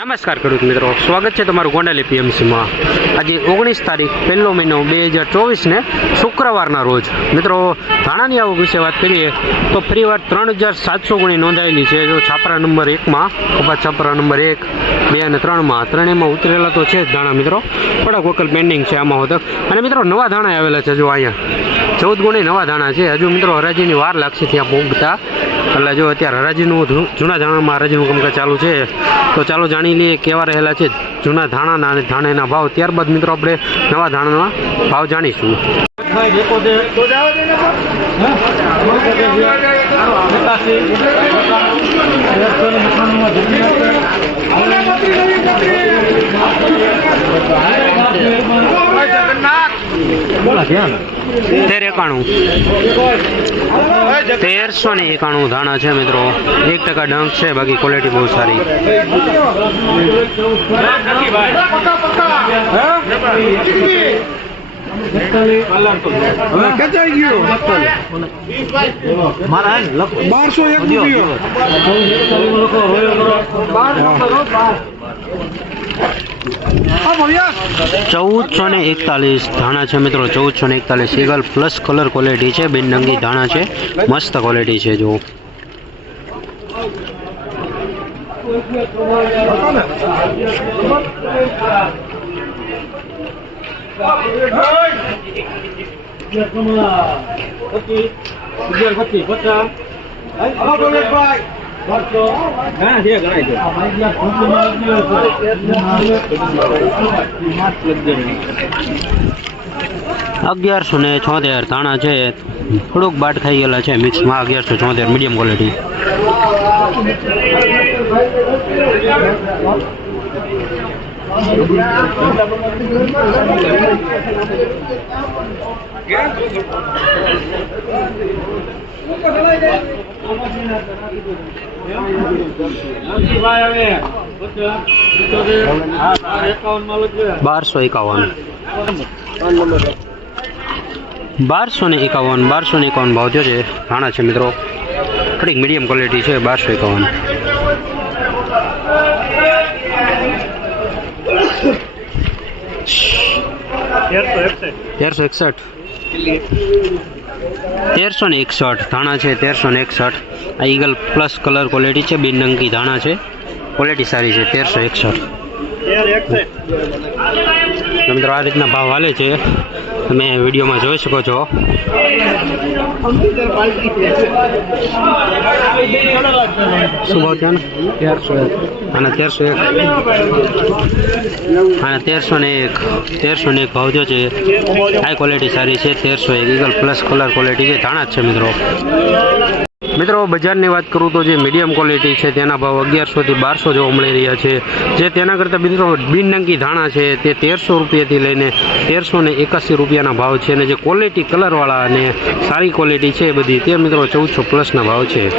નમસ્કાર ખેડૂત મિત્રો. સ્વાગત છે તમારું ગોંડલ એપીએમસીમાં. આજે ઓગણીસ તારીખ, પહેલો મહિનો બે હજાર ચોવીસને શુક્રવારના રોજ. મિત્રો, ધાણાની આવક વિશે વાત કરીએ, તો ફરીવાર ત્રણ હજાર સાતસો ગુણી નોંધાયેલી છે. જો છાપરા નંબર એકમાં, કપાસ છાપરા નંબર એક, બે અને ત્રણમાં, ત્રણેયમાં ઉતરેલા તો છે જ ધાણા મિત્રો. થોડાક વકલ પેન્ડિંગ છે આમાં હોતક. અને મિત્રો, નવા ધાણા આવેલા છે જો અહીંયા. ચૌદ ગુણી નવા ધાણા છે. હજુ મિત્રો, હરાજીની વાર લાગશે ત્યાં પહોંચતા એટલે જો અત્યારે હરાજીનું જૂના ધાણામાં હરાજીનું કામકાજ ચાલુ છે તો ચાલો જાણી લઈએ કેવા રહેલા છે જૂના ધાણાના અને ધાણેના ભાવ. ત્યારબાદ મિત્રો આપણે નવા ધાણાના ભાવ જાણીશું. તેર એકાણું. તેરસો ને એકાણું ધાણા છે મિત્રો. એક ટકા ડંક છે બાકી ક્વોલિટી બહુ સારી. બારસો એક રૂપિયો. ચૌદસો ને એકતાલીસ ધાણા છે મિત્રો, ચૌદસો ને એકતાલીસ ઈગલ પ્લસ કલર ક્વોલિટી છે બિનડંગી ધાણા છે, મસ્ત ક્વોલિટી છે જો અગિયારસો ને છોતેર ધાણા છે થોડુંક બાટ ખાઈ ગયેલા છે મિક્સમાં અગિયારસો છોતેર મીડિયમ ક્વોલિટી બારસો એકાવન. બારસો ને એકાવન બારસો ને એકાવન ભાવ થયો છે. ધાણા છે મિત્રો. થોડીક મીડિયમ ક્વોલિટી છે બારસો એકાવન. તેરસો એકસઠ. તેરસો ને એકસઠ ધાણા છે તેરસો ને એકસઠ. આ ઈગલ પ્લસ કલર ક્વોલિટી છે બિનનંગી ધાણા છે. ક્વોલિટી સારી છે, તેરસો એકસઠ. મિત્રો આ રીતના ભાવ હાલે છે. તમે વિડીયોમાં જોઈ શકો છો. અને તેરસો ને એક. તેરસો ને એક ભાવ થયો છે. હાઈ ક્વોલિટી સારી છે. તેરસો એક. ઈગલ પ્લસ કલર ક્વોલિટી છે. ધાણા જ છે મિત્રો. મિત્રો, બજારની વાત કરું તો જે મીડિયમ ક્વોલિટી છે, તેના ભાવ અગિયારસોથી બારસો જોવા મળી રહ્યા છે. જે તેના કરતાં મિત્રો બિનડંકી ધાણા છે, તે તેરસો રૂપિયાથી લઈને તેરસો ને એકાસી રૂપિયાના ભાવ છે. અને જે ક્વોલિટી કલરવાળા અને સારી ક્વોલિટી છે બધી, તે મિત્રો ચૌદસો પ્લસના ભાવ છે.